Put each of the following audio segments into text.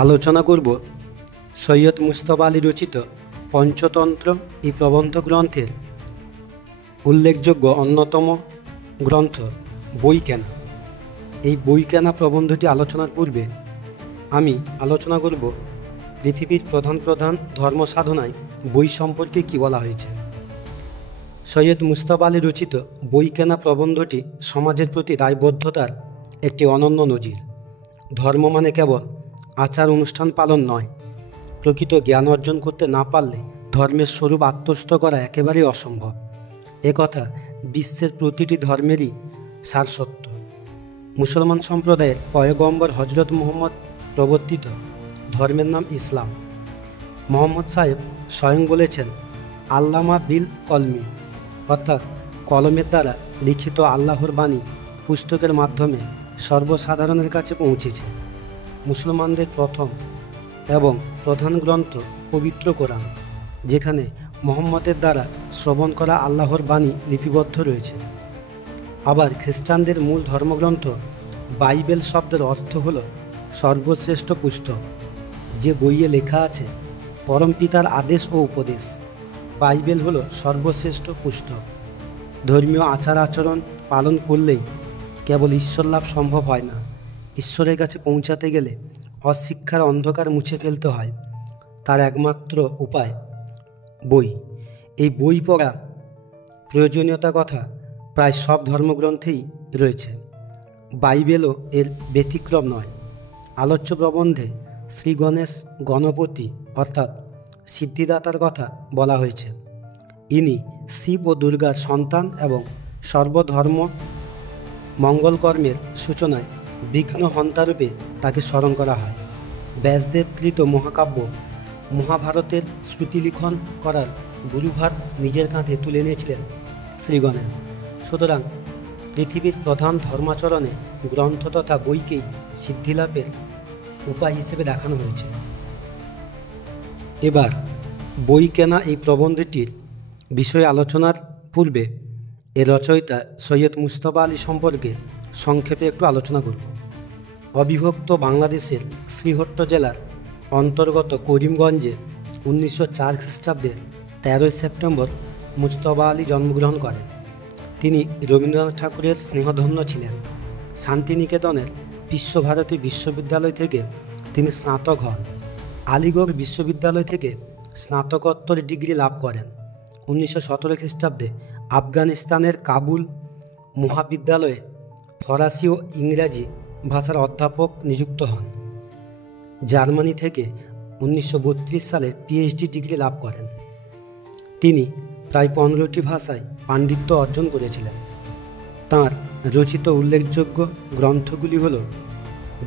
আলোচনা করব সৈয়দ মুজতবা আলী রচিত পঞ্চতন্ত্র এই প্রবন্ধ গ্রন্থের উল্লেখযোগ্য অন্যতম গ্রন্থ বইকেনা। এই বইকেনা প্রবন্ধটি আলোচনার পূর্বে আমি আলোচনা করব পৃথিবীর প্রধান প্রধান ধর্ম সাধনায় বই সম্পর্কে কী বলা হয়েছে। সৈয়দ মুজতবা আলী রচিত বইকেনা প্রবন্ধটি সমাজের প্রতি দায়বদ্ধতার একটি অনন্য নজির। ধর্ম মানে কেবল আচার অনুষ্ঠান পালন নয়, প্রকৃত জ্ঞান অর্জন করতে না পারলে ধর্মের স্বরূপ আত্মস্থ করা একেবারেই অসম্ভব। একথা বিশ্বের প্রতিটি ধর্মেরই সারসত্য। মুসলমান সম্প্রদায়ের পয়গম্বর হজরত মুহাম্মদ প্রবর্তিত ধর্মের নাম ইসলাম। মুহাম্মদ সাহেব স্বয়ং বলেছেন, আল্লামা বিল কলমি, অর্থাৎ কলমের দ্বারা লিখিত আল্লাহর বাণী পুস্তকের মাধ্যমে সর্বসাধারণের কাছে পৌঁছেছে। মুসলমানদের প্রথম এবং প্রধান গ্রন্থ পবিত্র কোরআন, যেখানে মুহাম্মদের দ্বারা শ্রবণ করা আল্লাহর বাণী লিপিবদ্ধ রয়েছে। আবার খ্রিস্টানদের মূল ধর্মগ্রন্থ বাইবেল শব্দের অর্থ হল সর্বশ্রেষ্ঠ পুস্তক, যে বইয়ে লেখা আছে পরমপিতার আদেশ ও উপদেশ। বাইবেল হল সর্বশ্রেষ্ঠ পুস্তক। ধর্মীয় আচার আচরণ পালন করলেই কেবল ঈশ্বর লাভ সম্ভব হয় না, ঈশ্বরের কাছে পৌঁছাতে গেলে অশিক্ষার অন্ধকার মুছে ফেলতে হয়। তার একমাত্র উপায় বই। এই বই পড়া প্রয়োজনীয়তা কথা প্রায় সব ধর্মগ্রন্থেই রয়েছে, বাইবেলও এর ব্যতিক্রম নয়। আলোচ্য প্রবন্ধে শ্রী গণেশ গণপতি অর্থাৎ সিদ্ধিদাতার কথা বলা হয়েছে। ইনি শিব ও দুর্গার সন্তান এবং সর্বধর্ম মঙ্গলকর্মের সূচনায় বিঘ্ন হন্তারূপে তাকে স্মরণ করা হয়। ব্যাসদেবকৃত মহাকাব্য মহাভারতের শ্রুতিলিখন করার গুরুভার নিজের কাঁধে তুলে নিয়েছিলেন শ্রী গণেশ। সুতরাং পৃথিবীর প্রধান ধর্মাচরণে গ্রন্থ তথা বইকেই সিদ্ধিলাভের উপায় হিসেবে দেখানো হয়েছে। এবার বই কেনা এই প্রবন্ধটির বিষয়ে আলোচনার পূর্বে এর রচয়িতা সৈয়দ মুজতবা আলী সম্পর্কে সংক্ষেপে একটু আলোচনা করব। অবিভক্ত বাংলাদেশের শ্রীহট্ট জেলার অন্তর্গত করিমগঞ্জে 1904 খ্রিস্টাব্দের 13 সেপ্টেম্বর মুজতবা আলী জন্মগ্রহণ করেন। তিনি রবীন্দ্রনাথ ঠাকুরের স্নেহধন্য ছিলেন। শান্তিনিকেতনের বিশ্বভারতী বিশ্ববিদ্যালয় থেকে তিনি স্নাতক হন। আলিগড় বিশ্ববিদ্যালয় থেকে স্নাতকোত্তর ডিগ্রি লাভ করেন। 1917 খ্রিস্টাব্দে আফগানিস্তানের কাবুল মহাবিদ্যালয়ে ফরাসি ও ইংরাজি ভাষার অধ্যাপক নিযুক্ত হন। জার্মানি থেকে 1932 সালে পিএইচডি ডিগ্রি লাভ করেন। তিনি প্রায় 15টি ভাষায় পাণ্ডিত্য অর্জন করেছিলেন। তাঁর রচিত উল্লেখযোগ্য গ্রন্থগুলি হল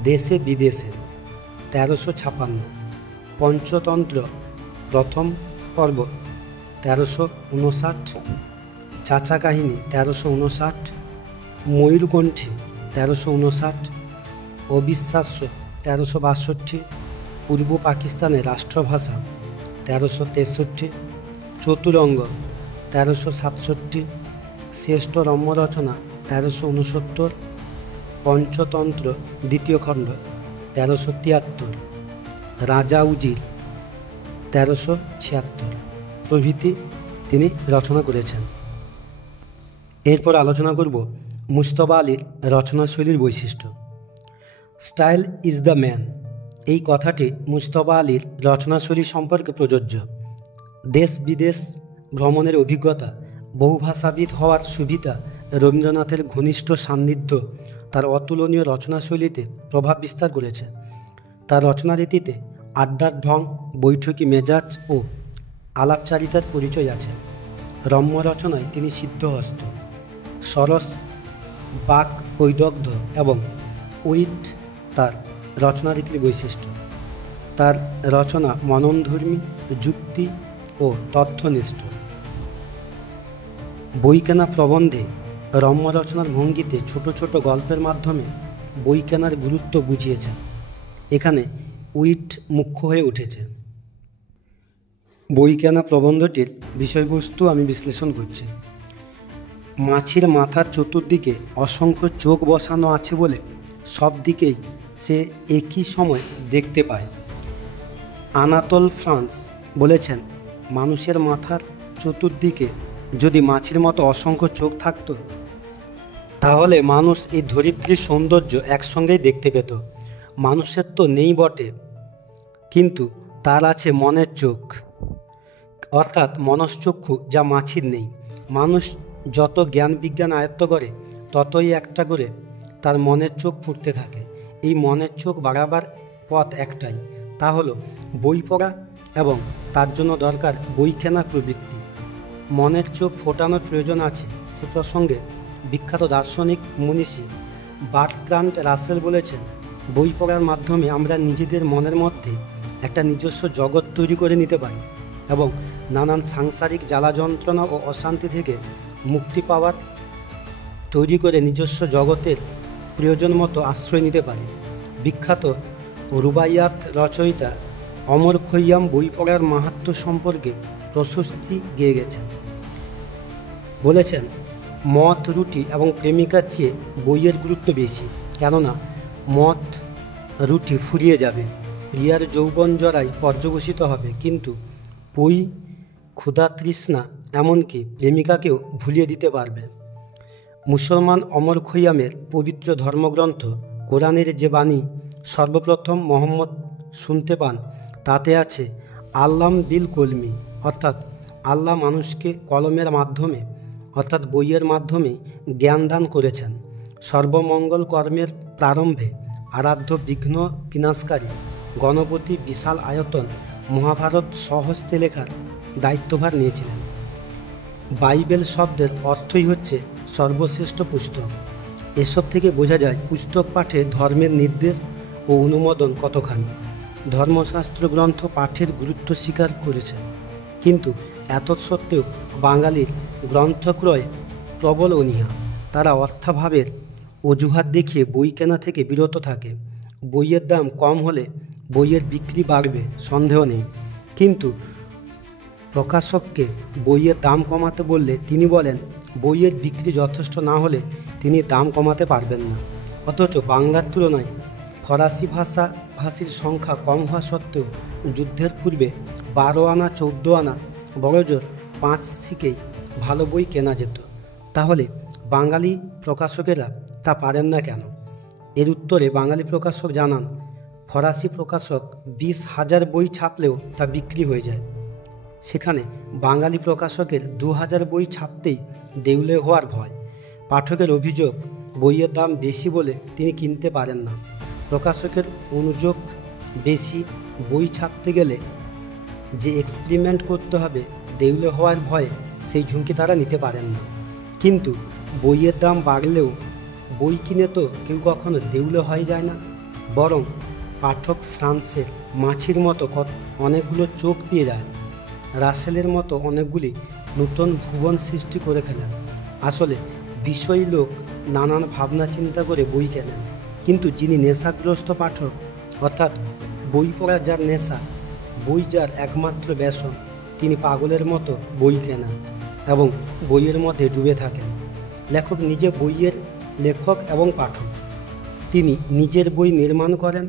দেশে বিদেশে 1356, পঞ্চতন্ত্র প্রথম পর্ব 1359, চাচা কাহিনী 1359, ময়ূরকণ্ঠী 1359, অবিশ্বাস্য 1362, পূর্ব পাকিস্তানের রাষ্ট্রভাষা 1363, চতুরঙ্গ 1367, শ্রেষ্ঠ রম্য রচনা 1369, পঞ্চতন্ত্র দ্বিতীয় খণ্ড 1373, রাজা উজির 1376 প্রভৃতি তিনি রচনা করেছেন। এরপর আলোচনা করব মুজতবা আলীর রচনাশৈলীর বৈশিষ্ট্য। স্টাইল ইজ দ্য ম্যান, এই কথাটি মুজতবা আলীর রচনাশৈলী সম্পর্কে প্রযোজ্য। দেশ বিদেশ ভ্রমণের অভিজ্ঞতা, বহুভাষাবিদ হওয়ার সুবিধা, রবীন্দ্রনাথের ঘনিষ্ঠ সান্নিধ্য তার অতুলনীয় রচনাশৈলীতে প্রভাব বিস্তার করেছে। তার রচনারীতিতে আড্ডার ঢং, বৈঠকি মেজাজ ও আলাপচারিতার পরিচয় আছে। রম্য রচনায় তিনি সিদ্ধহস্ত। সরস বাক বৈদগ্ধ এবং উইট তার রচনারীতির বৈশিষ্ট্য। তার রচনা মননধর্মী, যুক্তি ও তথ্যনিষ্ঠ। বইকেনা প্রবন্ধে রম্য রচনার ভঙ্গিতে ছোট ছোট গল্পের মাধ্যমে বই কেনার গুরুত্ব বুঝিয়েছেন। এখানে উইট মুখ্য হয়ে উঠেছে। বই কেনা প্রবন্ধটির বিষয়বস্তু আমি বিশ্লেষণ করছি। মাছির মাথার চতুর্দিকে অসংখ্য চোখ বসানো আছে বলে সব দিকেই সে একই সময় দেখতে পায়। আনাতোল ফ্রান্স বলেছেন, মানুষের মাথার চতুর্দিকে যদি মাছির মতো অসংখ্য চোখ থাকত, তাহলে মানুষ এই ধরিত্রীর সৌন্দর্য একসঙ্গেই দেখতে পেত। মানুষের তো নেই বটে, কিন্তু তার আছে মনের চোখ, অর্থাৎ মনশ্চক্ষু, যা মাছির নেই। মানুষ যত জ্ঞান বিজ্ঞান আয়ত্ত করে, ততই একটা করে তার মনের চোখ ফুটতে থাকে। এই মনের চোখ বাড়াবার পথ একটাই, তা হলো বই পড়া, এবং তার জন্য দরকার বই কেনার প্রবৃত্তি। মনের চোখ ফোটানোর প্রয়োজন আছে, সে প্রসঙ্গে বিখ্যাত দার্শনিক মনীষী বার্ট্রান্ড রাসেল বলেছেন, বই পড়ার মাধ্যমে আমরা নিজেদের মনের মধ্যে একটা নিজস্ব জগৎ তৈরি করে নিতে পারি এবং নানান সাংসারিক জ্বালা যন্ত্রণা ও অশান্তি থেকে মুক্তি পাওয়ার তৈরি করে নিজস্ব জগতের প্রয়োজন মতো আশ্রয় নিতে পারি। বিখ্যাত রুবাইয়াত রচয়িতা অমর খৈয়াম বই পড়ার মাহাত্ম্য সম্পর্কে প্রশস্তি গেয়ে গেছেন। বলেছেন, মদ, রুটি এবং প্রেমিকার চেয়ে বইয়ের গুরুত্ব বেশি, কেননা মদ রুটি ফুরিয়ে যাবে, রিয়ার যৌবন জরাই পর্যবসিত হবে, কিন্তু বই ক্ষুধা তৃষ্ণা এমনকি প্রেমিকাকেও ভুলিয়ে দিতে পারবে। মুসলমান অমর খৈয়ামের পবিত্র ধর্মগ্রন্থ কোরআনের যে বাণী সর্বপ্রথম মোহাম্মদ শুনতে পান, তাতে আছে আল্লাম বিল কলমি, অর্থাৎ আল্লাহ মানুষকে কলমের মাধ্যমে, অর্থাৎ বইয়ের মাধ্যমে জ্ঞান দান করেছেন। সর্বমঙ্গল কর্মের প্রারম্ভে আরাধ্য বিঘ্ন বিনাশকারী গণপতি বিশাল আয়তন মহাভারত স্বহস্তে লেখার দায়িত্বভার নিয়েছিলেন। বাইবেল শব্দের অর্থই হচ্ছে সর্বশ্রেষ্ঠ পুস্তক। এসব থেকে বোঝা যায় পুস্তক পাঠে ধর্মের নির্দেশ ও অনুমোদন কতখানি। ধর্মশাস্ত্র গ্রন্থ পাঠের গুরুত্ব স্বীকার করেছে, কিন্তু এতৎসত্ত্বেও বাঙালির গ্রন্থ ক্রয় প্রবল অনীহা। তারা অর্থাভাবের অজুহাত দেখিয়ে বই কেনা থেকে বিরত থাকে। বইয়ের দাম কম হলে বইয়ের বিক্রি বাড়বে, সন্দেহ নেই, কিন্তু প্রকাশককে বইয়ের দাম কমাতে বললে তিনি বলেন, বইয়ের বিক্রি যথেষ্ট না হলে তিনি দাম কমাতে পারবেন না। অথচ বাংলার তুলনায় ফরাসি ভাষীর সংখ্যা কম হওয়া সত্ত্বেও যুদ্ধের পূর্বে 12 আনা 14 আনা বড়জোর 5 শিকেই ভালো বই কেনা যেত। তাহলে বাঙালি প্রকাশকেরা তা পারেন না কেন? এর উত্তরে বাঙালি প্রকাশক জানান, ফরাসি প্রকাশক 20,000 বই ছাপলেও তা বিক্রি হয়ে যায়, সেখানে বাঙালি প্রকাশকের 2000 বই ছাপতেই দেউলে হওয়ার ভয়। পাঠকের অভিযোগ, বইয়ের দাম বেশি বলে তিনি কিনতে পারেন না। প্রকাশকের অনুযোগ বেশি, বই ছাপতে গেলে যে এক্সপেরিমেন্ট করতে হবে, দেউলে হওয়ার ভয়ে সেই ঝুঁকি তারা নিতে পারেন না। কিন্তু বইয়ের দাম বাড়লেও বই কিনে তো কেউ কখনো দেউলে হয়ে যায় না, বরং পাঠক ফ্রান্সের মাছির মতো অনেকগুলো চোখ পেয়ে যায়। রাসেলের মতো অনেকগুলি নতুন ভুবন সৃষ্টি করে ফেলেন। আসলে বিষয়ী লোক নানান ভাবনা চিন্তা করে বই কেনেন, কিন্তু যিনি নেশাগ্রস্ত পাঠক, অর্থাৎ বই পড়ার যার নেশা, বই যার একমাত্র ব্যসন, তিনি পাগলের মতো বই কেনেন এবং বইয়ের মধ্যে ডুবে থাকেন। লেখক নিজে বইয়ের লেখক এবং পাঠক। তিনি নিজের বই নির্মাণ করেন,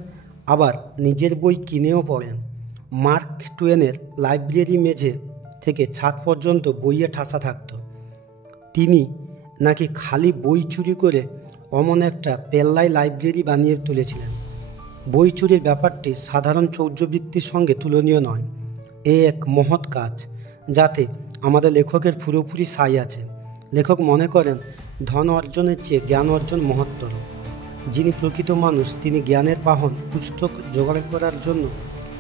আবার নিজের বই কিনেও পড়েন। মার্ক টুয়েনের লাইব্রেরি মেঝে থেকে ছাদ পর্যন্ত বইয়ে ঠাসা থাকত। তিনি নাকি খালি বই চুরি করে অমন একটা পেল্লাই লাইব্রেরি বানিয়ে তুলেছিলেন। বই চুরির ব্যাপারটি সাধারণ চৌর্যবৃত্তির সঙ্গে তুলনীয় নয়। এ এক মহৎ কাজ, যাতে আমাদের লেখকের পুরোপুরি সাই আছে। লেখক মনে করেন ধন অর্জনের চেয়ে জ্ঞান অর্জন মহত্তর। যিনি প্রকৃত মানুষ, তিনি জ্ঞানের বাহন পুস্তক জোগাড় করার জন্য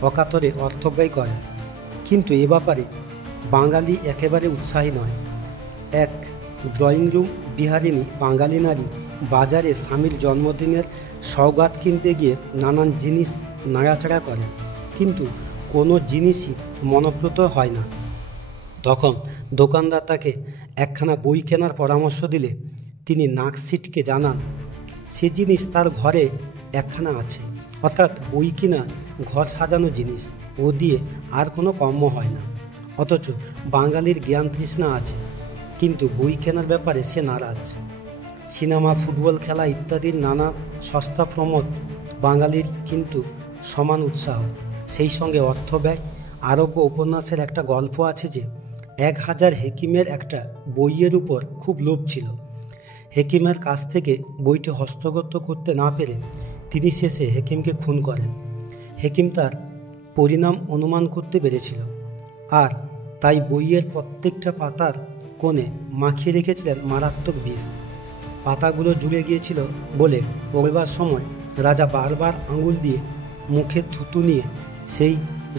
অকাতরে অর্থ ব্যয় করেন। কিন্তু এ ব্যাপারে বাঙালি একেবারে উৎসাহী নয়। এক ড্রয়িং রুম বিহারিণী বাঙালি নারী বাজারে স্বামীর জন্মদিনের সওগাত কিনতে গিয়ে নানান জিনিস নাড়াচাড়া করেন, কিন্তু কোনো জিনিসই মনপ্রত হয় না। তখন দোকানদার তাকে একখানা বই কেনার পরামর্শ দিলে তিনি নাক সিটকে জানান, সে জিনিস তার ঘরে একখানা আছে, অর্থাৎ বই কিনা ঘর সাজানো জিনিস, ও দিয়ে আর কোনো কর্ম হয় না। অথচ বাঙালির জ্ঞান তৃষ্ণা আছে, কিন্তু বই কেনার ব্যাপারে সে নারাজ। সিনেমা, ফুটবল খেলা ইত্যাদির নানা সস্তা প্রমোদ বাঙালির কিন্তু সমান উৎসাহ। সেই সঙ্গে অর্থ ব্যয়। আরব্য উপন্যাসের একটা গল্প আছে যে 1000 হেকিমের একটা বইয়ের উপর খুব লোভ ছিল। হেকিমের কাছ থেকে বইটি হস্তগত করতে না পেরে তিনি শেষে হেকিমকে খুন করেন। হেকিম তার পরিণাম অনুমান করতে পেরেছিল, আর তাই বইয়ের প্রত্যেকটা পাতার কোণে মাখিয়ে রেখেছিলেন মারাত্মক বিষ। পাতাগুলো জুড়ে গিয়েছিল বলে পড়বার সময় রাজা বারবার আঙুল দিয়ে মুখে থুতু নিয়ে সেই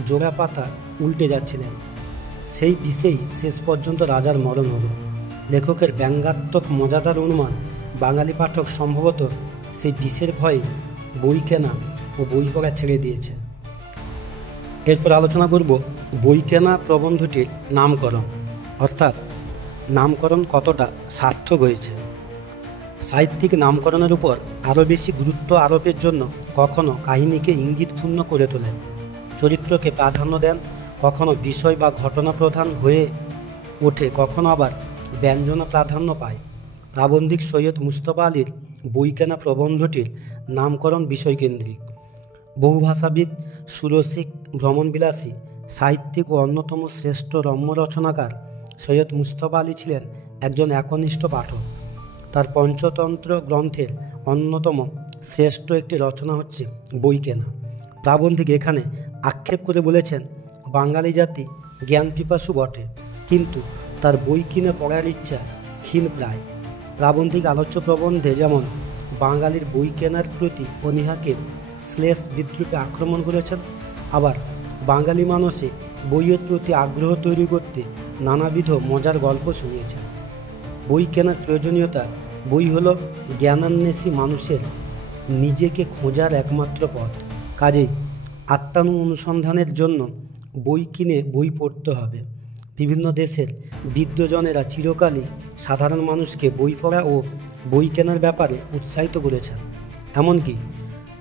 জোড়া পাতা উল্টে যাচ্ছিলেন। সেই বিষেই শেষ পর্যন্ত রাজার মরণ হলো। লেখকের ব্যঙ্গাত্মক মজাদার অনুমান, বাঙালি পাঠক সম্ভবত সেই বিষের ভয়ে বই কেনা ও বই পড়া ছেড়ে দিয়েছে। এরপর আলোচনা করব বই কেনা প্রবন্ধটির নামকরণ, অর্থাৎ নামকরণ কতটা সার্থক হয়েছে। সাহিত্যিক নামকরণের উপর আরও বেশি গুরুত্ব আরোপের জন্য কখনো কাহিনীকে ইঙ্গিতপূর্ণ করে তোলেন, চরিত্রকে প্রাধান্য দেন, কখনো বিষয় বা ঘটনা প্রধান হয়ে ওঠে, কখনো আবার ব্যঞ্জনা প্রাধান্য পায়। প্রাবন্ধিক সৈয়দ মুস্তফা আলীর বই কেনা প্রবন্ধটির নামকরণ বিষয়কেন্দ্রিক। বহুভাষাবিদ, সুরসিক, ভ্রমণবিলাসী, সাহিত্যিক ও অন্যতম শ্রেষ্ঠ রম্য রচনাকার সৈয়দ মুস্তফা আলী ছিলেন একজন একনিষ্ঠ পাঠক। তার পঞ্চতন্ত্র গ্রন্থের অন্যতম শ্রেষ্ঠ একটি রচনা হচ্ছে বই কেনা। প্রাবন্ধিক এখানে আক্ষেপ করে বলেছেন, বাঙালি জাতি জ্ঞানপিপাসু বটে, কিন্তু তার বই কিনে পড়ার ইচ্ছা ক্ষীণ প্রায়। প্রাবন্ধিক আলোচ্য প্রবন্ধে যেমন বাঙালির বই কেনার প্রতি অনীহাকে শ্লেষ বিদ্রুপে আক্রমণ করেছেন, আবার বাঙালি মানুষে বইয়ের প্রতি আগ্রহ তৈরি করতে নানাবিধ মজার গল্প শুনিয়েছেন। বই কেনার প্রয়োজনীয়তা, বই হলো জ্ঞানান্বেষী মানুষের নিজেকে খোঁজার একমাত্র পথ। কাজেই আত্মানু অনুসন্ধানের জন্য বই কিনে বই পড়তে হবে। বিভিন্ন দেশের বিদ্বজনেরা চিরকালই সাধারণ মানুষকে বই পড়া ও বই কেনার ব্যাপারে উৎসাহিত করেছেন। এমনকি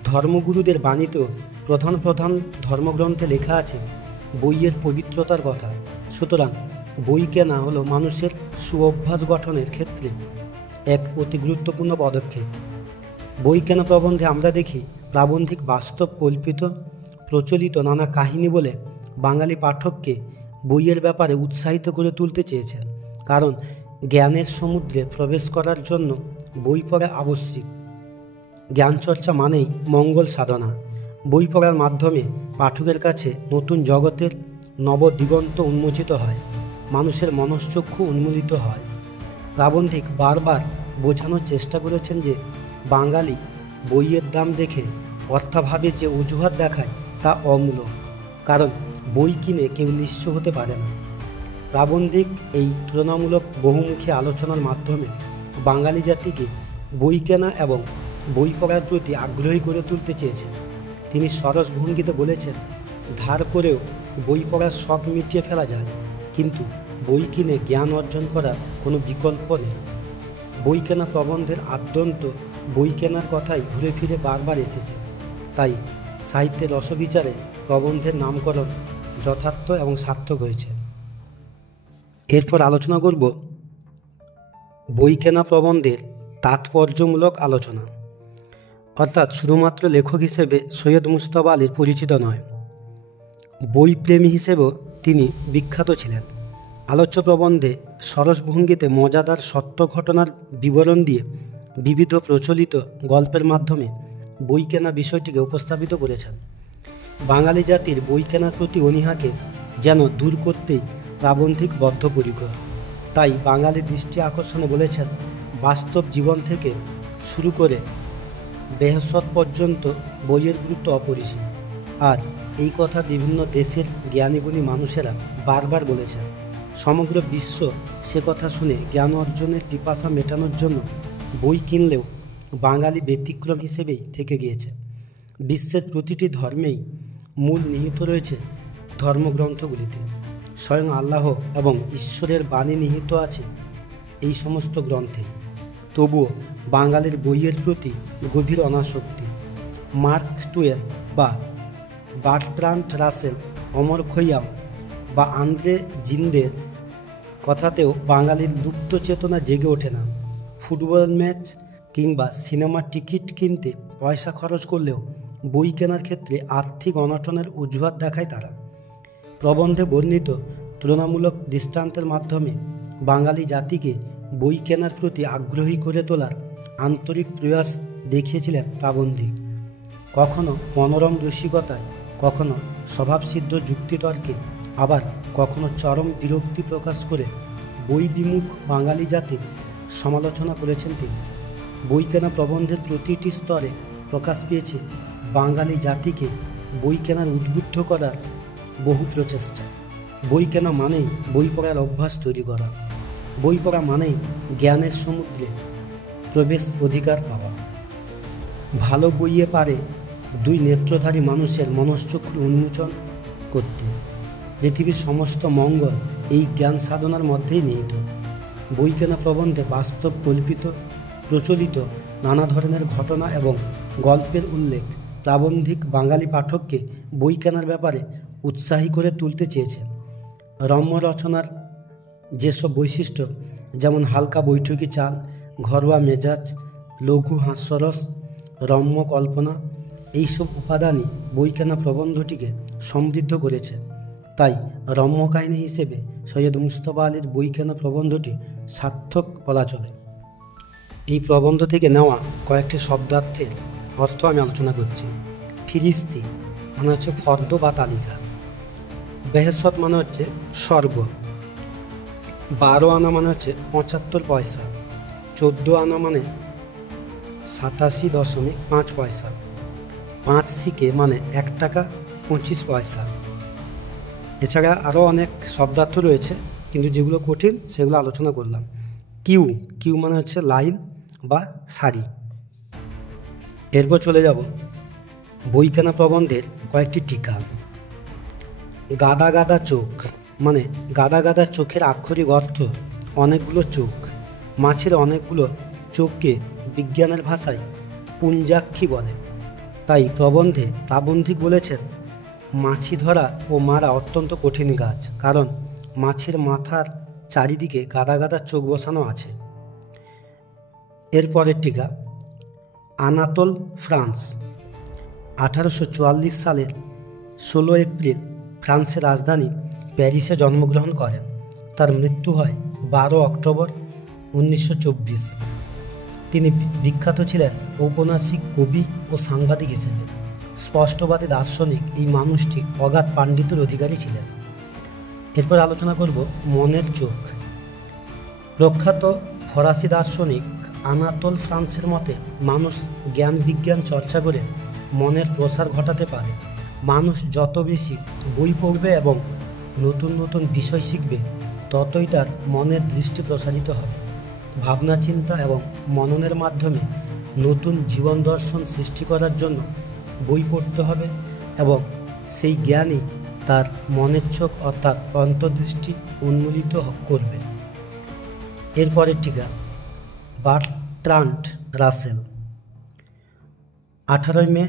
ধর্মগুরুদের বাণীতেও প্রধান প্রধান ধর্মগ্রন্থে লেখা আছে বইয়ের পবিত্রতার কথা। সুতরাং বই কেনা হলো মানুষের সুঅভ্যাস গঠনের ক্ষেত্রে এক অতি গুরুত্বপূর্ণ পদক্ষেপ। বই কেনা প্রবন্ধে আমরা দেখি প্রাবন্ধিক বাস্তব কল্পিত প্রচলিত নানা কাহিনী বলে বাঙালি পাঠককে বইয়ের ব্যাপারে উৎসাহিত করে তুলতে চেয়েছেন, কারণ জ্ঞানের সমুদ্রে প্রবেশ করার জন্য বই পড়া আবশ্যিক। জ্ঞানচর্চা মানেই মঙ্গল সাধনা। বই পড়ার মাধ্যমে পাঠকের কাছে নতুন জগতের নবদিগন্ত উন্মোচিত হয়, মানুষের মনশ্চক্ষু উন্মোদিত হয়। প্রাবন্ধিক বারবার বোঝানোর চেষ্টা করেছেন যে বাঙালি বইয়ের দাম দেখে অর্থাভাবে যে অজুহাত দেখায় তা অমূলক, কারণ বই কিনে কেউ নিঃস্ব হতে পারে না। প্রাবন্ধিক এই তুলনামূলক বহুমুখী আলোচনার মাধ্যমে বাঙালি জাতিকে বই কেনা এবং বই পড়ার প্রতি আগ্রহী করে তুলতে চেয়েছেন। তিনি সরস ভঙ্গিতে বলেছেন, ধার করেও বই পড়ার শখ মিটিয়ে ফেলা যায়, কিন্তু বই কিনে জ্ঞান অর্জন করার কোনো বিকল্প নেই। বই কেনা প্রবন্ধের আদ্যন্ত বই কেনার কথাই ঘুরে ফিরে বারবার এসেছে, তাই সাহিত্যের রসবিচারে প্রবন্ধের নামকরণ যথার্থ এবং সার্থক হয়েছে। এরপর আলোচনা করব বই কেনা প্রবন্ধের তাৎপর্যমূলক আলোচনা, অর্থাৎ শুধুমাত্র লেখক হিসেবে সৈয়দ মুস্তফা আলীর পরিচিত নয়, বই প্রেমী হিসেবেও তিনি বিখ্যাত ছিলেন। আলোচ্য প্রবন্ধে সরস ভঙ্গিতে মজাদার সত্য ঘটনার বিবরণ দিয়ে বিবিধ প্রচলিত গল্পের মাধ্যমে বই কেনা বিষয়টিকে উপস্থাপিত করেছেন। বাঙালি জাতির বই কেনার প্রতি অনীহাকে যেন দূর করতেই প্রাবন্ধিক বদ্ধপরিকর। তাই বাঙালির দৃষ্টি আকর্ষণে বলেছেন, বাস্তব জীবন থেকে শুরু করে বেহেশত পর্যন্ত বইয়ের গুরুত্ব অপরিসীম। আর এই কথা বিভিন্ন দেশের জ্ঞানীগুণী মানুষেরা বারবার বলেছেন। সমগ্র বিশ্ব সে কথা শুনে জ্ঞান অর্জনের পিপাসা মেটানোর জন্য বই কিনলেও বাঙালি ব্যতিক্রম হিসেবেই থেকে গিয়েছে। বিশ্বের প্রতিটি ধর্মেই মূল নিহিত রয়েছে ধর্মগ্রন্থগুলিতে। স্বয়ং আল্লাহ এবং ঈশ্বরের বাণী নিহিত আছে এই সমস্ত গ্রন্থে। তবুও বাঙালির বইয়ের প্রতি গভীর অনাসক্তি। মার্ক টুয়েন বা বার্ট্রান্ড রাসেল, অমর খৈয়াম বা আন্দ্রে জিন্দের কথাতেও বাঙালির লুপ্ত চেতনা জেগে ওঠে না। ফুটবল ম্যাচ কিংবা সিনেমার টিকিট কিনতে পয়সা খরচ করলেও বই কেনার ক্ষেত্রে আর্থিক অনটনের অজুহাত দেখায় তারা। প্রবন্ধে বর্ণিত তুলনামূলক দৃষ্টান্তের মাধ্যমে বাঙালি জাতিকে বই কেনার প্রতি আগ্রহী করে তোলার আন্তরিক প্রয়াস দেখিয়েছিলেন প্রাবন্ধিক। কখনো মনোরম রসিকতায়, কখনো স্বভাবসিদ্ধ যুক্তিতর্কে, আবার কখনো চরম বিরক্তি প্রকাশ করে বই বিমুখ বাঙালি জাতির সমালোচনা করেছেন তিনি। বই কেনা প্রবন্ধের প্রতিটি স্তরে প্রকাশ পেয়েছে বাঙালি জাতিকে বই কেনার উদ্বুদ্ধ করার বহু প্রচেষ্টা। বই কেনা মানেই বই পড়ার অভ্যাস তৈরি করা, বই পড়া মানেই জ্ঞানের সমুদ্রে প্রবেশ অধিকার পাওয়া। ভালো বইয়ে পারে দুই নেত্রধারী মানুষের মনশ্চক্ষু উন্মোচন করতে। পৃথিবীর সমস্ত মঙ্গল এই জ্ঞান সাধনার মধ্যেই নিহিত। বই কেনা প্রবন্ধে বাস্তব, কল্পিত, প্রচলিত নানা ধরনের ঘটনা এবং গল্পের উল্লেখ প্রাবন্ধিক বাঙালি পাঠককে বই কেনার ব্যাপারে উৎসাহী করে তুলতে চেয়েছেন। রম্য রচনার যেসব বৈশিষ্ট্য, যেমন হালকা বৈঠকি চাল, ঘরোয়া মেজাজ, লঘু হাস্যরস, রম্য কল্পনা, এইসব উপাদানই বই কেনা প্রবন্ধটিকে সমৃদ্ধ করেছে। তাই রম্য কাহিনী হিসেবে সৈয়দ মুজতবা আলীর বই কেনা প্রবন্ধটি সার্থক বলা চলে। এই প্রবন্ধ থেকে নেওয়া কয়েকটি শব্দার্থের অর্থ আমি আলোচনা করছি। ফিরিস্তি মানে হচ্ছে ফর্দ বা তালিকা। বেহেশত মানে হচ্ছে স্বর্গ। 12 আনা মানে হচ্ছে 75 পয়সা। 14 আনা মানে 87.5 পয়সা। 5 সিকে মানে 1 টাকা 25 পয়সা। এছাড়া আরও অনেক শব্দার্থ রয়েছে, কিন্তু যেগুলো কঠিন সেগুলো আলোচনা করলাম। কিউ, কিউ মানে হচ্ছে লাইন বা সারি। এরপর চলে যাব বই কেনা প্রবন্ধের কয়েকটি টিকা। গাদা গাদা চোখ মানে গাদা গাদা চোখের আক্ষরিক অর্থ অনেকগুলো চোখ। মাছের অনেকগুলো চোখকে বিজ্ঞানের ভাষায় পুঞ্জাক্ষী বলে। তাই প্রবন্ধে প্রাবন্ধিক বলেছেন, মাছি ধরা ও মারা অত্যন্ত কঠিন কাজ, কারণ মাছের মাথার চারিদিকে গাদা গাদা চোখ বসানো আছে। এরপরের টিকা, আনাতোল ফ্রান্স 1844 সালের 16 এপ্রিল ফ্রান্সের রাজধানী প্যারিসে জন্মগ্রহণ করেন। তার মৃত্যু হয় 12 অক্টোবর 1924। তিনি বিখ্যাত ছিলেন ঔপন্যাসিক, কবি ও সাংবাদিক হিসেবে। স্পষ্টবাদী দার্শনিক এই মানুষটি অগাধ পাণ্ডিত্যের অধিকারী ছিলেন। এরপর আলোচনা করব মনের চোখ। প্রখ্যাত ফরাসি দার্শনিক আনাতোল ফ্রান্সের মতে, মানুষ জ্ঞান বিজ্ঞান চর্চা করে মনের প্রসার ঘটাতে পারে। মানুষ যত বেশি বই পড়বে এবং নতুন নতুন বিষয় শিখবে, ততই তার মনের দৃষ্টি প্রসারিত হবে। ভাবনা চিন্তা এবং মননের মাধ্যমে নতুন জীবন দর্শন সৃষ্টি করার জন্য বই পড়তে হবে এবং সেই জ্ঞানই তার মনের চোখ অর্থাৎ অন্তর্দৃষ্টি উন্মোলিত করবে। এরপরের টিকা, বার্ট্রান্ড রাসেল 18 মে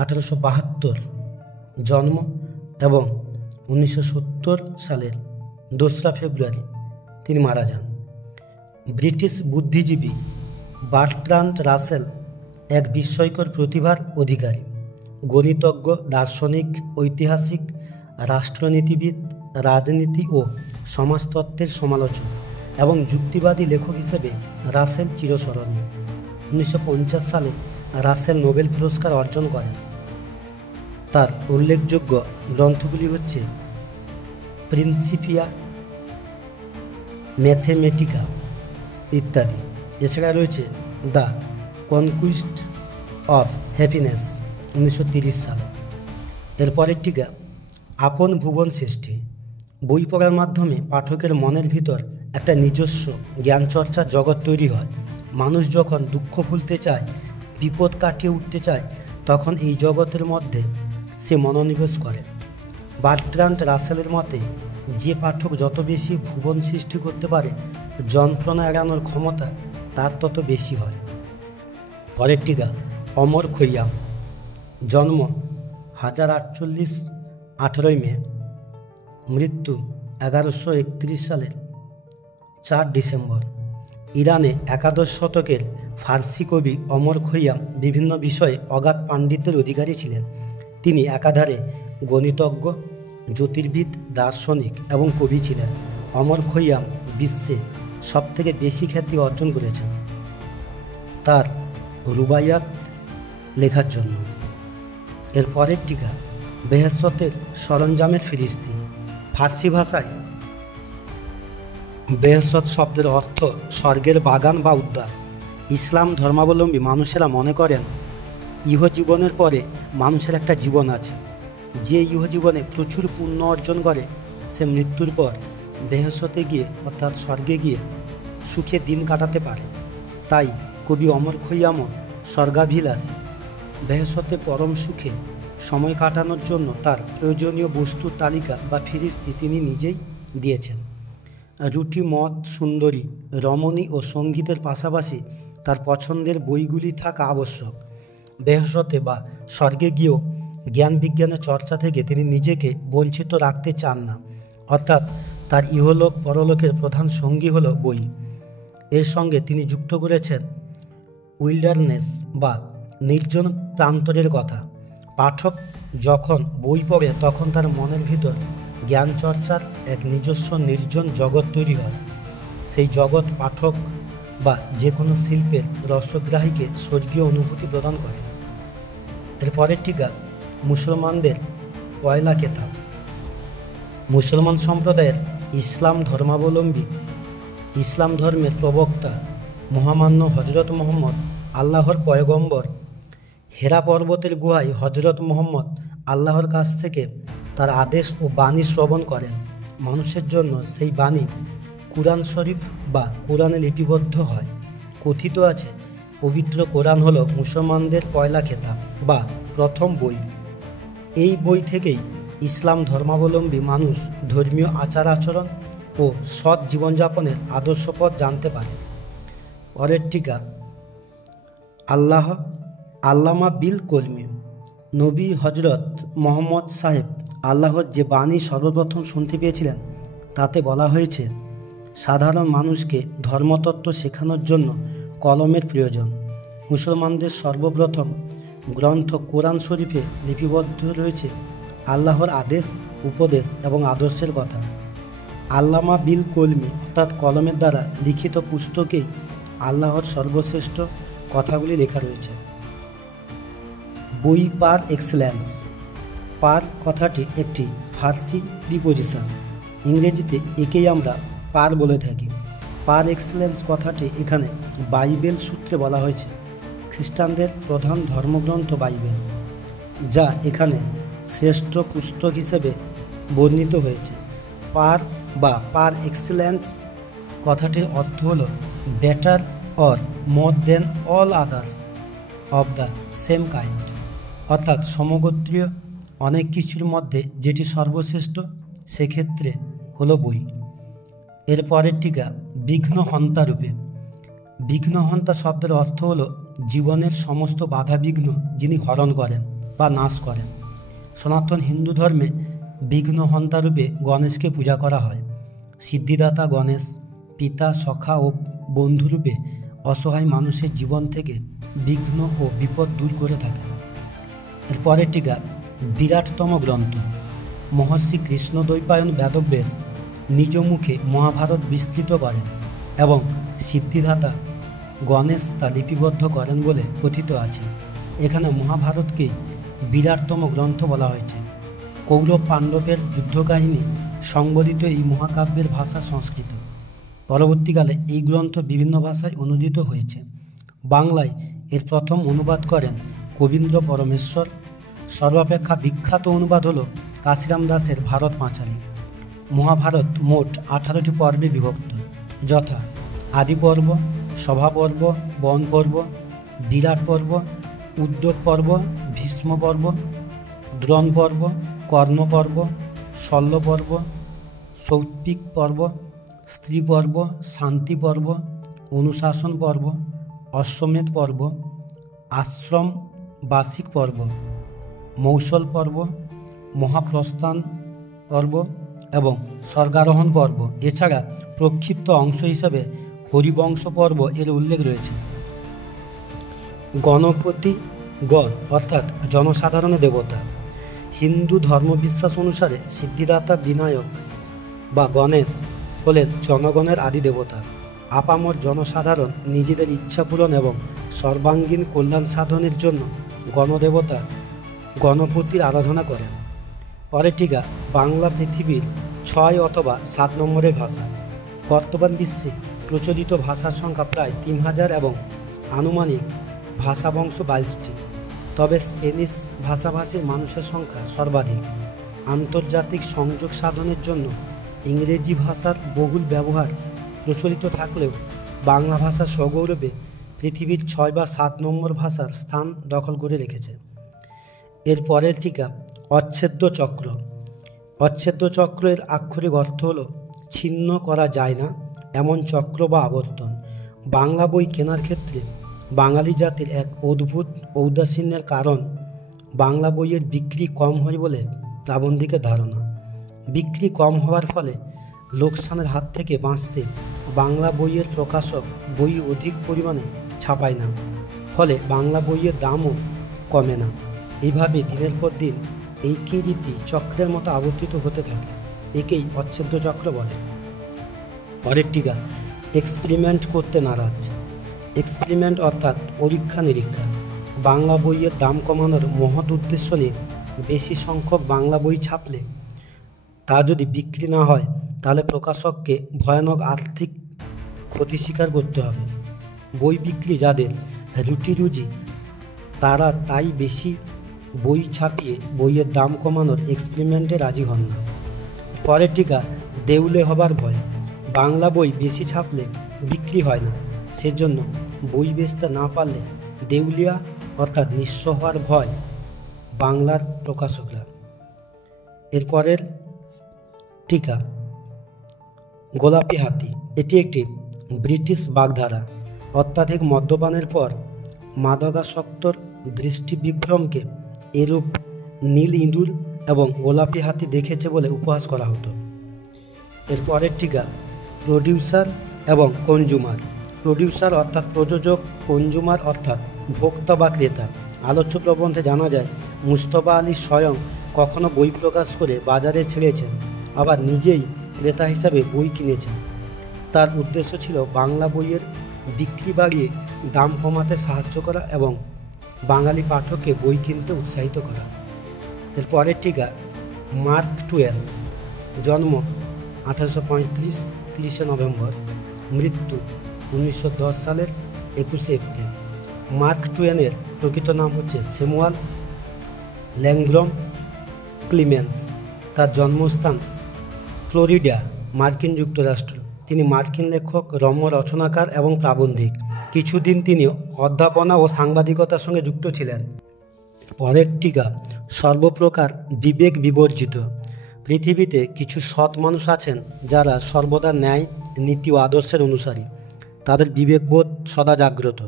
1872 জন্ম এবং 1970 সালের 2রা ফেব্রুয়ারি তিনি মারা যান। ব্রিটিশ বুদ্ধিজীবী বার্ট্রান্ড রাসেল এক বিস্ময়কর প্রতিভার অধিকারী। গণিতজ্ঞ, দার্শনিক, ঐতিহাসিক, রাষ্ট্রনীতিবিদ, রাজনীতি ও সমাজতত্ত্বের সমালোচক এবং যুক্তিবাদী লেখক হিসেবে রাসেল চিরস্মরণীয়। 1950 সালে রাসেল নোবেল পুরস্কার অর্জন করেন। তার উল্লেখযোগ্য গ্রন্থগুলি হচ্ছে প্রিন্সিপিয়া ম্যাথেমেটিকা ইত্যাদি। এছাড়া রয়েছে দ্য কনকুইস্ট অফ হ্যাপিনেস 1930 সালে। এরপরের টিকা, আপন ভুবন সৃষ্টি। বই পড়ার মাধ্যমে পাঠকের মনের ভিতর একটা নিজস্ব জ্ঞানচর্চার জগৎ তৈরি হয়। মানুষ যখন দুঃখ ভুলতে চায়, বিপদ কাটিয়ে উঠতে চায়, তখন এই জগতের মধ্যে সে মনোনিবেশ করে। বার্ট্রান্ড রাসেলের মতে, যে পাঠক যত বেশি ভুবন সৃষ্টি করতে পারে, যন্ত্রণা এড়ানোর ক্ষমতা তার তত বেশি হয়। পরের টিকা, অমর খৈয়াম জন্ম 1048 18 মে, মৃত্যু 1131 সালের 4 ডিসেম্বর। ইরানে 11 শতকের ফার্সি কবি অমর খৈয়াম বিভিন্ন বিষয়ে অগাধ পাণ্ডিত্যের অধিকারী ছিলেন। তিনি একাধারে গণিতজ্ঞ, জ্যোতির্বিদ, দার্শনিক এবং কবি ছিলেন। অমর খৈয়াম বিশ্বে সবথেকে বেশি খ্যাতি অর্জন করেছেন তার রুবাইয়াত লেখার জন্য। এর পরের টিকা বেহেশতের সরঞ্জামের ফিরিস্তি। ফার্সি ভাষায় বেহেশত শব্দের অর্থ স্বর্গের বাগান বা উদ্যান। ইসলাম ধর্মাবলম্বী মানুষেরা মনে করেন ইহজীবনের পরে মানুষের একটা জীবন আছে। যে ইহজীবনে প্রচুর পুণ্য অর্জন করে সে মৃত্যুর পর বেহেশতে গিয়ে অর্থাৎ স্বর্গে গিয়ে সুখে দিন কাটাতে পারে। তাই কবি অমর খৈয়ামও স্বর্গাভিলাষী। বেহেশতে পরম সুখে সময় কাটানোর জন্য তার প্রয়োজনীয় বস্তুর তালিকা বা ফিরিস্তি তিনি নিজেই দিয়েছেন। রুটি, মদ, সুন্দরী, রমণী ও সঙ্গীতের পাশাপাশি তার পছন্দের বইগুলি থাকা আবশ্যক। বেহেশতে বা স্বর্গে গিয়েও জ্ঞান বিজ্ঞানের চর্চা থেকে তিনি নিজেকে বঞ্চিত রাখতে চান না, অর্থাৎ তার ইহলোক পরলোকের প্রধান সঙ্গী হল বই। এর সঙ্গে তিনি যুক্ত করেছেন উইল্ডারনেস বা নির্জন প্রান্তরের কথা। পাঠক যখন বই পড়ে তখন তার মনের ভিতর জ্ঞান চর্চার এক নিজস্ব নির্জন জগৎ তৈরি হয়। সেই জগৎ পাঠক বা যে কোনো শিল্পের রসগ্রাহীকে স্বর্গীয় অনুভূতি প্রদান করে। এর পরের টিকা মুসলমানদের পয়লা কেতাব। মুসলমান সম্প্রদায়ের ইসলাম ধর্মাবলম্বী ইসলাম ধর্মের প্রবক্তা মহামান্য হজরত মোহাম্মদ আল্লাহর পয়গম্বর হেরা পর্বতের গুহায় হজরত মোহাম্মদ আল্লাহর কাছ থেকে তার আদেশ ও বাণী শ্রবণ করেন। মানুষের জন্য সেই বাণী কুরআন শরীফ বা কোরআনে লিপিবদ্ধ হয়। কথিত আছে পবিত্র কোরআন হল মুসলমানদের পয়লা খেতাব বা প্রথম বই। এই বই থেকেই ইসলাম ধর্মাবলম্বী মানুষ ধর্মীয় আচার আচরণ ও সৎ জীবনযাপনের আদর্শ পথ জানতে পারে। পরের টিকা আল্লামা বিল কলমি। নবী হজরত মোহাম্মদ সাহেব আল্লাহর যে বাণী সর্বপ্রথম শুনতে পেয়েছিলেন তাতে বলা হয়েছে সাধারণ মানুষকে ধর্মতত্ত্ব শেখানোর জন্য কলমের প্রয়োজন। মুসলমানদের সর্বপ্রথম গ্রন্থ কোরআন শরীফে লিপিবদ্ধ রয়েছে আল্লাহর আদেশ, উপদেশ এবং আদর্শের কথা। আল্লামা বিল কলমি অর্থাৎ কলমের দ্বারা লিখিত পুস্তকেই আল্লাহর সর্বশ্রেষ্ঠ কথাগুলি লেখা রয়েছে। বই পার এক্সেলেন্স। পার কথাটি একটি ফার্সি প্রিপোজিশন। ইংরেজিতে একেই আমরা পার বলে থাকি। পার এক্সেলেন্স কথাটি এখানে বাইবেল সূত্রে বলা হয়েছে। খ্রিস্টানদের প্রধান ধর্মগ্রন্থ বাইবেল, যা এখানে শ্রেষ্ঠ পুস্তক হিসেবে বর্ণিত হয়েছে। পার বা পার এক্সেলেন্স কথাটির অর্থ হল better or more than all others of the same kind, অর্থাৎ সমগোত্রীয় অনেক কিছুর মধ্যে যেটি সর্বশ্রেষ্ঠ সেক্ষেত্রে হলো বই। এর পরের টিকা বিঘ্নহন্তা রূপে। বিঘ্নহন্তা শব্দের অর্থ হলো জীবনের সমস্ত বাধা বিঘ্ন যিনি হরণ করেন বা নাশ করেন। সনাতন হিন্দু ধর্মে বিঘ্নহন্তা রূপে গণেশকে পূজা করা হয়। সিদ্ধিদাতা গণেশ পিতা, সখা ও বন্ধুরূপে অসহায় মানুষের জীবন থেকে বিঘ্ন ও বিপদ দূর করে থাকেন। এর পরের টিকা বিরাটতম গ্রন্থ। মহর্ষি কৃষ্ণদ্বৈপায়ন বেদব্যাস নিজ মুখে মহাভারত বিস্তৃত করেন এবং সিদ্ধিদাতা গণেশ তা লিপিবদ্ধ করেন বলে কথিত আছে। এখানে মহাভারতকেই বিরাটতম গ্রন্থ বলা হয়েছে। কৌরব পাণ্ডবের যুদ্ধকাহিনী সংবলিত এই মহাকাব্যের ভাষা সংস্কৃত। পরবর্তীকালে এই গ্রন্থ বিভিন্ন ভাষায় অনুদিত হয়েছে। বাংলায় এর প্রথম অনুবাদ করেন কবীন্দ্র পরমেশ্বর। সর্বাপেক্ষা বিখ্যাত অনুবাদ হল কাশিরাম দাসের ভারত পাঁচালী। মহাভারত মোট 18টি পর্বে বিভক্ত, যথা আদি পর্ব, সভা পর্ব, বন পর্ব, বিরাট পর্ব, উদ্যোগ পর্ব, ভীষ্ম পর্ব, দ্রোণ পর্ব, কর্ণ পর্ব, শল্য পর্ব, সৌপ্তিক পর্ব, স্ত্রী পর্ব, শান্তি পর্ব, অনুশাসন পর্ব, অশ্বমেধ পর্ব, আশ্রম বার্ষিক পর্ব, মৌসল পর্ব, মহাপ্রস্থান পর্ব এবং স্বর্গারোহণ পর্ব। এছাড়া প্রক্ষিপ্ত অংশ হিসাবে হরিবংশ পর্ব এর উল্লেখ রয়েছে। গণপতি গণ অর্থাৎ জনসাধারণের দেবতা। হিন্দু ধর্মবিশ্বাস অনুসারে সিদ্ধিদাতা বিনায়ক বা গণেশ হলেন জনগণের আদি দেবতা। আপামর জনসাধারণ নিজেদের ইচ্ছা পূরণ এবং সর্বাঙ্গীন কল্যাণ সাধনের জন্য গণদেবতা গণপতির আরাধনা করেন। পরের টিকা, বাংলা পৃথিবীর 6 অথবা 7 নম্বরের ভাষা। বর্তমান বিশ্বে প্রচলিত ভাষার সংখ্যা প্রায় 3000 এবং আনুমানিক ভাষাবংশ 22টি। তবে স্পেনিশ ভাষাভাষীর মানুষের সংখ্যা সর্বাধিক। আন্তর্জাতিক সংযোগ সাধনের জন্য ইংরেজি ভাষার বহুল ব্যবহার প্রচলিত থাকলেও বাংলা ভাষা সগৌরবে পৃথিবীর 6 বা 7 নম্বর ভাষার স্থান দখল করে রেখেছে। এর পরের টিকা, অচ্ছেদ্য চক্র। অচ্ছেদ্য চক্রের আক্ষরিক অর্থ হল ছিন্ন করা যায় না এমন চক্র বা আবর্তন। বাংলা বই কেনার ক্ষেত্রে বাঙালি জাতির এক অদ্ভুত ঔদাসীন্যের কারণ বাংলা বইয়ের বিক্রি কম হয় বলে প্রাবন্ধিকের ধারণা। বিক্রি কম হওয়ার ফলে লোকসানের হাত থেকে বাঁচতে বাংলা বইয়ের প্রকাশক বই অধিক পরিমাণে ছাপায় না, ফলে বাংলা বইয়ের দামও কমে না। এইভাবে দিনের পর দিন একই রীতি চক্রের মতো আবর্তিত হতে থাকে। একেই অচ্ছেদ্য চক্র বলে। পরের টিকা, এক্সপেরিমেন্ট করতে নারাজ। এক্সপেরিমেন্ট অর্থাৎ পরীক্ষা নিরীক্ষা। বাংলা বইয়ের দাম কমানোর মহৎ উদ্দেশ্য নিয়ে বেশি সংখ্যক বাংলা বই ছাপলে তা যদি বিক্রি না হয় তাহলে প্রকাশককে ভয়ানক আর্থিক ক্ষতি স্বীকার করতে হবে। বই বিক্রি যাদের রুটি রুজি তারা তাই বেশি বই ছাপিয়ে বইয়ের দাম কমানোর এক্সপেরিমেন্টে রাজি হন না। পরের টিকা, দেউলে হবার ভয়। বাংলা বই বেশি ছাপলে বিক্রি হয় না, সেজন্য বই বেচতে না পারলে দেউলিয়া অর্থাৎ নিঃস্ব হওয়ার ভয় বাংলার প্রকাশকরা। এরপরের টিকা, গোলাপি হাতি। এটি একটি ব্রিটিশ বাগধারা। অত্যাধিক মদ্যপানের পর মাদকাসক্তর দৃষ্টিবিভ্রমকে এরূপ নীল ইঁদুর এবং গোলাপি হাতি দেখেছে বলে উপহাস করা হতো। এরপরের টিকা, প্রডিউসার এবং কনজুমার। প্রডিউসার অর্থাৎ প্রযোজক, কনজুমার অর্থাৎ ভোক্তা বা ক্রেতা। আলোচ্য প্রবন্ধে জানা যায় মুস্তফা আলী স্বয়ং কখনো বই প্রকাশ করে বাজারে ছেড়েছেন, আবার নিজেই ক্রেতা হিসাবে বই কিনেছেন। তার উদ্দেশ্য ছিল বাংলা বইয়ের বিক্রি বাড়িয়ে দাম কমাতে সাহায্য করা এবং বাঙালি পাঠককে বই কিনতে উৎসাহিত করা। এর পরের টিকা, মার্ক টুয়েন। জন্ম 1835, 30 নভেম্বর। মৃত্যু 1910 সালের 21 এপ্রিল। মার্ক টুয়েনের প্রকৃত নাম হচ্ছে স্যামুয়েল ল্যাংগ্রম ক্লিমেন্স। তার জন্মস্থান ফ্লোরিডা, মার্কিন যুক্তরাষ্ট্র। তিনি মার্কিন লেখক, রম্য রচনাকার এবং প্রাবন্ধিক। কিছুদিন তিনি অধ্যাপনা ও সাংবাদিকতার সঙ্গে যুক্ত ছিলেন। পরের টিকা, সর্বপ্রকার বিবেক বিবর্জিত। পৃথিবীতে কিছু সৎ মানুষ আছেন যারা সর্বদা ন্যায়, নীতি ও আদর্শের অনুসারী। তাদের বিবেকবোধ সদা জাগ্রত।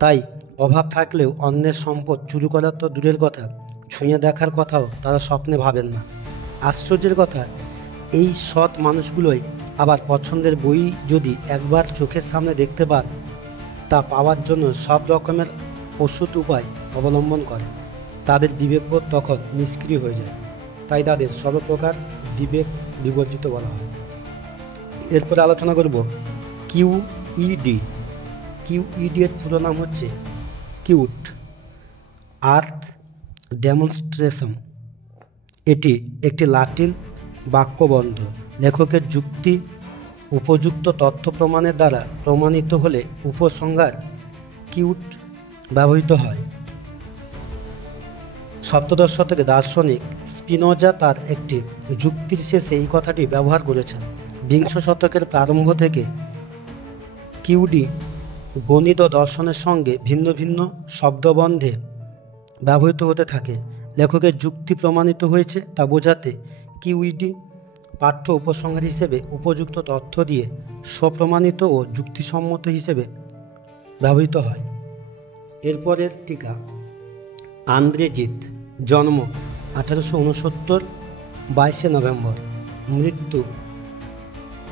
তাই অভাব থাকলেও অন্যের সম্পদ চুরি করার তো দূরের কথা, ছুঁয়ে দেখার কথাও তারা স্বপ্নে ভাবেন না। আশ্চর্যের কথা, এই সৎ মানুষগুলোই আবার পছন্দের বই যদি একবার চোখের সামনে দেখতে পান তা পাওয়ার জন্য সব রকমের ওষুধ উপায় অবলম্বন করে। তাদের বিবেকবোধ তখন নিষ্ক্রিয় হয়ে যায়, তাই তাদের সর্বপ্রকার বিবেক বিবর্জিত বলা হয়। এরপরে আলোচনা করব কিউইডি। কিউইডি এর পুরো নাম হচ্ছে কিউট আর্থ ডেমনস্ট্রেশন। এটি একটি লাতিন বাক্যবন্ধ। লেখকের যুক্তি উপযুক্ত তথ্য প্রমাণের দ্বারা প্রমাণিত হলে উপসংহার কিউট ব্যবহৃত হয়। সপ্তদশ শতকে দার্শনিক স্পিনোজা তার একটি যুক্তির শেষে এই কথাটি ব্যবহার করেছেন। বিংশ শতকের প্রারম্ভ থেকে কিউডি গণিত ও দর্শনের সঙ্গে ভিন্ন ভিন্ন শব্দবন্ধে ব্যবহৃত হতে থাকে। লেখকের যুক্তি প্রমাণিত হয়েছে তা বোঝাতে কিউইডি পাঠ্য উপসংহার হিসেবে উপযুক্ত তথ্য দিয়ে স্বপ্রমাণিত ও যুক্তিসম্মত হিসেবে ব্যবহৃত হয়। এরপরের টিকা, আন্দ্রে জিদ। জন্ম 1869, 22 নভেম্বর। মৃত্যু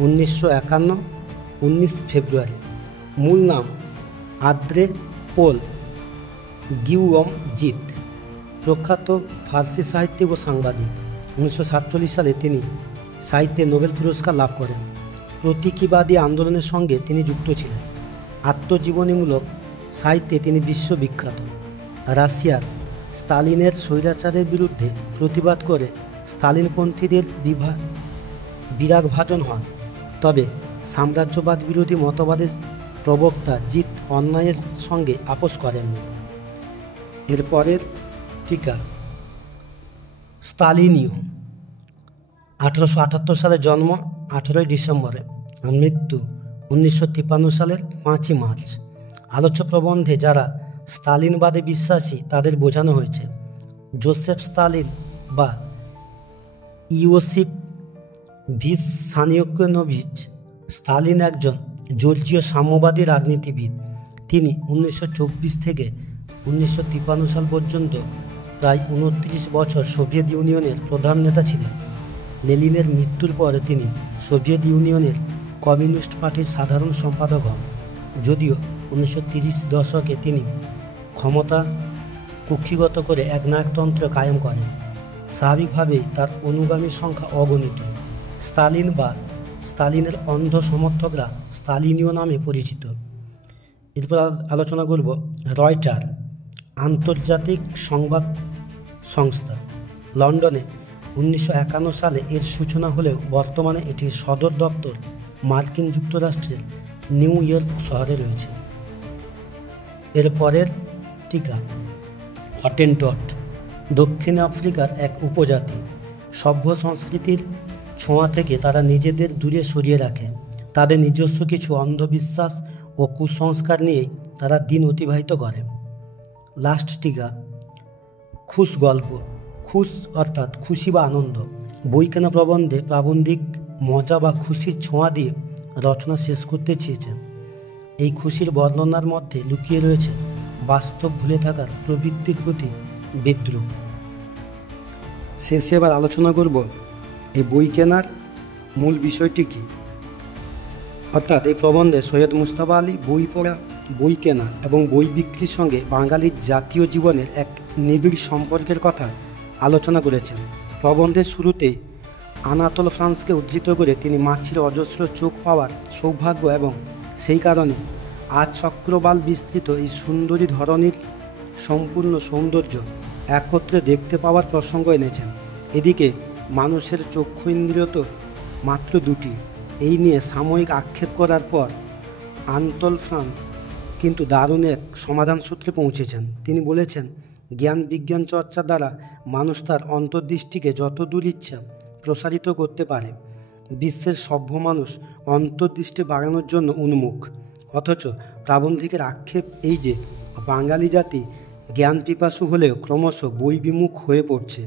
1951, 19 ফেব্রুয়ারি। মূল নাম আদ্রে পোল গিয়ুম জিত প্রখ্যাত ফার্সি সাহিত্যিক ও সাংবাদিক। 1947 সালে তিনি সাহিত্যে নোবেল পুরস্কার লাভ করেন। প্রতীকীবাদী আন্দোলনের সঙ্গে তিনি যুক্ত ছিলেন। আত্মজীবনীমূলক সাহিত্যে তিনি বিশ্ববিখ্যাত। রাশিয়ার স্তালিনের স্বৈরাচারের বিরুদ্ধে প্রতিবাদ করে স্তালিনপন্থীদের বিরাগভাজন হন। তবে সাম্রাজ্যবাদ বিরোধী মতবাদের প্রবক্তা জিত অন্যায়ের সঙ্গে আপোষ করেননি। এরপরের টিকা স্তালিনীয়। 1878 সালে জন্ম 18 ডিসেম্বরে, মৃত্যু 1953 সালের 5 মার্চ। আলোচ্য প্রবন্ধে যারা স্তালিনবাদে বিশ্বাসী তাদের বোঝানো হয়েছে জোসেফ স্তালিন বা ইওসিফ ভিসানিয়াকোভিচ স্তালিন একজন জর্জিয় সাম্যবাদী রাজনীতিবিদ। তিনি 1924 থেকে 1953 সাল পর্যন্ত প্রায় 29 বছর সোভিয়েত ইউনিয়নের প্রধান নেতা ছিলেন। লেনিনের মৃত্যুর পরে তিনি সোভিয়েত ইউনিয়নের কমিউনিস্ট পার্টির সাধারণ সম্পাদক হন। যদিও 1930 দশকে তিনি ক্ষমতা কুক্ষিগত করে একনায়কতন্ত্র কায়েম করেন। স্বাভাবিকভাবেই তার অনুগামীর সংখ্যা অগণিত। স্তালিন বা স্তালিনের অন্ধ সমর্থকরা স্তালিনীয় নামে পরিচিত। এরপর আলোচনা করব রয়টার, আন্তর্জাতিক সংবাদ সংস্থা। লন্ডনে 1951 সালে এর সূচনা হলেও বর্তমানে এটির সদর দপ্তর মার্কিন যুক্তরাষ্ট্রের নিউ ইয়র্ক শহরে রয়েছে। এরপরের টিকা হটেনটট, দক্ষিণ আফ্রিকার এক উপজাতি। সভ্য সংস্কৃতির ছোঁয়া থেকে তারা নিজেদের দূরে সরিয়ে রাখে। তাদের নিজস্ব কিছু অন্ধবিশ্বাস ও কুসংস্কার নিয়েই তারা দিন অতিবাহিত করে। লাস্ট টিকা খুশ গল্প। খুশ অর্থাৎ খুশি বা আনন্দ। বই কেনা প্রবন্ধে প্রাবন্ধিক মজা বা খুশির ছোঁয়া দিয়ে রচনা শেষ করতে চেয়েছেন। এই খুশির বর্ণনার মধ্যে লুকিয়ে রয়েছে বাস্তব ভুলে থাকার প্রবৃত্তির প্রতি বিদ্রুপ। শেষে এবার আলোচনা করব এই বই কেনার মূল বিষয়টি কী। অর্থাৎ এই প্রবন্ধে সৈয়দ মুজতবা আলী বই পড়া, বই কেনা এবং বই বিক্রির সঙ্গে বাঙালির জাতীয় জীবনের এক নিবিড় সম্পর্কের কথা আলোচনা করেছেন। প্রবন্ধের শুরুতে আনাতোল ফ্রান্সকে উদ্ধৃত করে তিনি মাছির অজস্র চোখ পাওয়ার সৌভাগ্য এবং সেই কারণে আজ চক্রবাল বিস্তৃত এই সুন্দরী ধরনীর সম্পূর্ণ সৌন্দর্য একত্রে দেখতে পাওয়ার প্রসঙ্গ এনেছেন। এদিকে মানুষের চক্ষু ইন্দ্রিয় তো মাত্র দুটি। এই নিয়ে সাময়িক আক্ষেপ করার পর আনতোল ফ্রান্স কিন্তু দারুণ এক সমাধান সূত্রে পৌঁছেছেন। তিনি বলেছেন, জ্ঞান বিজ্ঞান চর্চার দ্বারা মানুষ তার অন্তর্দৃষ্টিকে যত দূর ইচ্ছা প্রসারিত করতে পারে। বিশ্বের সভ্য মানুষ অন্তর্দৃষ্টি বাড়ানোর জন্য উন্মুখ। অথচ প্রাবন্ধিকের আক্ষেপ এই যে বাঙালি জাতি জ্ঞান পিপাসু হলেও ক্রমশ বই বিমুখ হয়ে পড়ছে।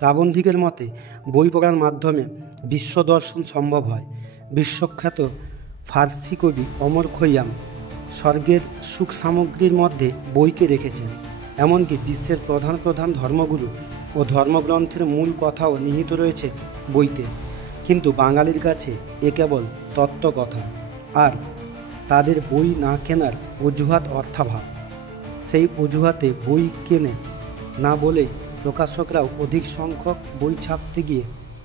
প্রাবন্ধিকের মতে বই পড়ার মাধ্যমে বিশ্ব দর্শন সম্ভব হয়। বিশ্বখ্যাত ফার্সি কবি অমর খৈয়াম স্বর্গের সুখ সামগ্রীর মধ্যে বইকে রেখেছেন। এমনকি বিশ্বের প্রধান প্রধান ধর্মগুরু ও ধর্মগ্রন্থের মূল কথাও নিহিত রয়েছে বইতে। কিন্তু বাঙালির কাছে এ কেবল তত্ত্বকথা, আর তাদের বই না কেনার অজুহাত অর্থাভাব। সেই অজুহাতে বই কেনে না বলেই প্রকাশকরাও অধিক সংখ্যক বই ছাপতে গিয়ে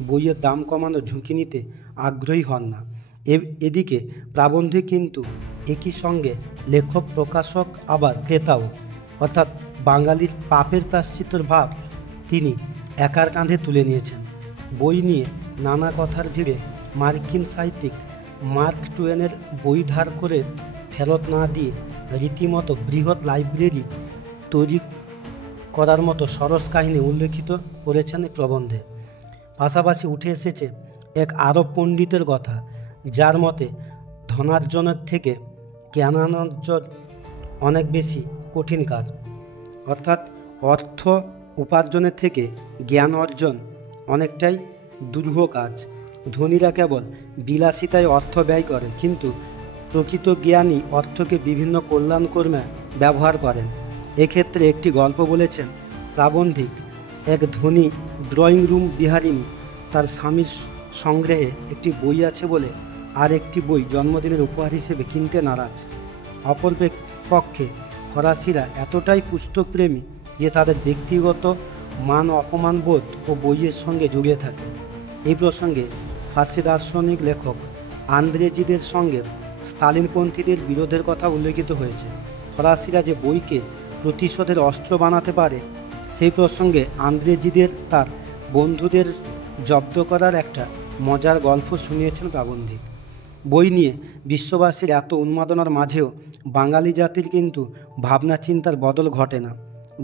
বইয়ের দাম কমানোর ঝুঁকি নিতে আগ্রহী হন না। এদিকে প্রাবন্ধিক কিন্তু একই সঙ্গে লেখক, প্রকাশক আবার ক্রেতাও। অর্থাৎ বাঙালির পাপের প্রায়শ্চিত্তর ভাব তিনি একার কাঁধে তুলে নিয়েছেন। বই নিয়ে নানা কথার ভিড়ে মার্কিন সাহিত্যিক মার্ক টুয়েনের বই ধার করে ফেরত না দিয়ে রীতিমতো বৃহৎ লাইব্রেরি তৈরি করার মতো সরস কাহিনী উল্লেখিত করেছেন এই প্রবন্ধে। পাশাপাশি উঠে এসেছে এক আরব পণ্ডিতের কথা, যার মতে ধনার্জনের থেকে জ্ঞানার্জন অনেক বেশি কঠিন কাজ। অর্থাৎ অর্থ উপার্জনের থেকে জ্ঞান অর্জন অনেকটাই দুরূহ কাজ। ধনীরা কেবল বিলাসিতায় অর্থ ব্যয় করে, কিন্তু প্রকৃত জ্ঞানী অর্থকে বিভিন্ন কল্যাণকর্মে ব্যবহার করেন। এক্ষেত্রে একটি গল্প বলেছেন প্রাবন্ধিক। এক ধনী ড্রয়িং রুম বিহারিণী তার স্বামীর সংগ্রহে একটি বই আছে বলে আর একটি বই জন্মদিনের উপহার হিসেবে কিনতে নারাজ। অপর পক্ষে ফরাসিরা এতটাই পুস্তকপ্রেমী যে তাদের ব্যক্তিগত মান অপমান বোধ ও বইয়ের সঙ্গে জড়িয়ে থাকে। এই প্রসঙ্গে ফার্সি দার্শনিক লেখক আন্দ্রে জিদের সঙ্গে স্তালিনপন্থীদের বিরোধের কথা উল্লেখিত হয়েছে। ফরাসিরা যে বইকে প্রতিশোধের অস্ত্র বানাতে পারে সেই প্রসঙ্গে আন্দ্রে জিদের তার বন্ধুদের জব্দ করার একটা মজার গল্প শুনিয়েছেন প্রাবন্ধিক। বই নিয়ে বিশ্ববাসীর এত উন্মাদনার মাঝেও বাঙালি জাতির কিন্তু ভাবনা চিন্তার বদল ঘটে না।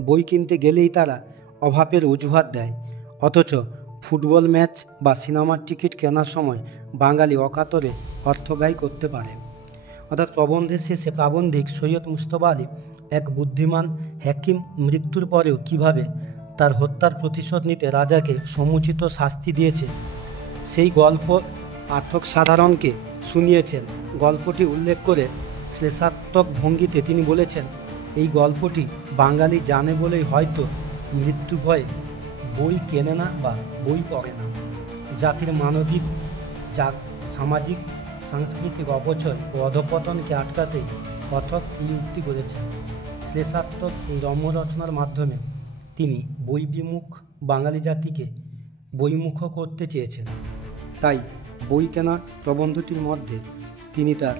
বই কিনতে গেলেই তারা অভাবের অজুহাত দেয়, অথচ ফুটবল ম্যাচ বা সিনেমার টিকিট কেনার সময় বাঙালি অকাতরে অর্থ ব্যয় করতে পারে। অর্থাৎ প্রবন্ধের শেষে প্রাবন্ধিক সৈয়দ মুজতবা আলী এক বুদ্ধিমান হাকিম মৃত্যুর পরেও কিভাবে তার হত্যার প্রতিশোধ নিতে রাজাকে সমুচিত শাস্তি দিয়েছে সেই গল্প পাঠক সাধারণকে শুনিয়েছেন। গল্পটি উল্লেখ করে শ্লেষাত্মক ভঙ্গিতে তিনি বলেছেন, এই গল্পটি বাঙালি জানে বলেই হয়তো মৃত্যু ভয়ে বই কেনে না বা বই পড়ে না। জাতির মানবিক সামাজিক সাংস্কৃতিক অপচয় ও অধঃপতনকে আটকাতেই কথক এই উক্তি করেছেন। শ্লেষাত্মক এই রম্য রচনার মাধ্যমে তিনি বইবিমুখ বাঙালি জাতিকে বইমুখ করতে চেয়েছেন। তাই বই কেনা প্রবন্ধটির মধ্যে তিনি তার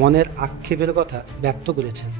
মনের আক্ষেপের কথা ব্যক্ত করেছেন।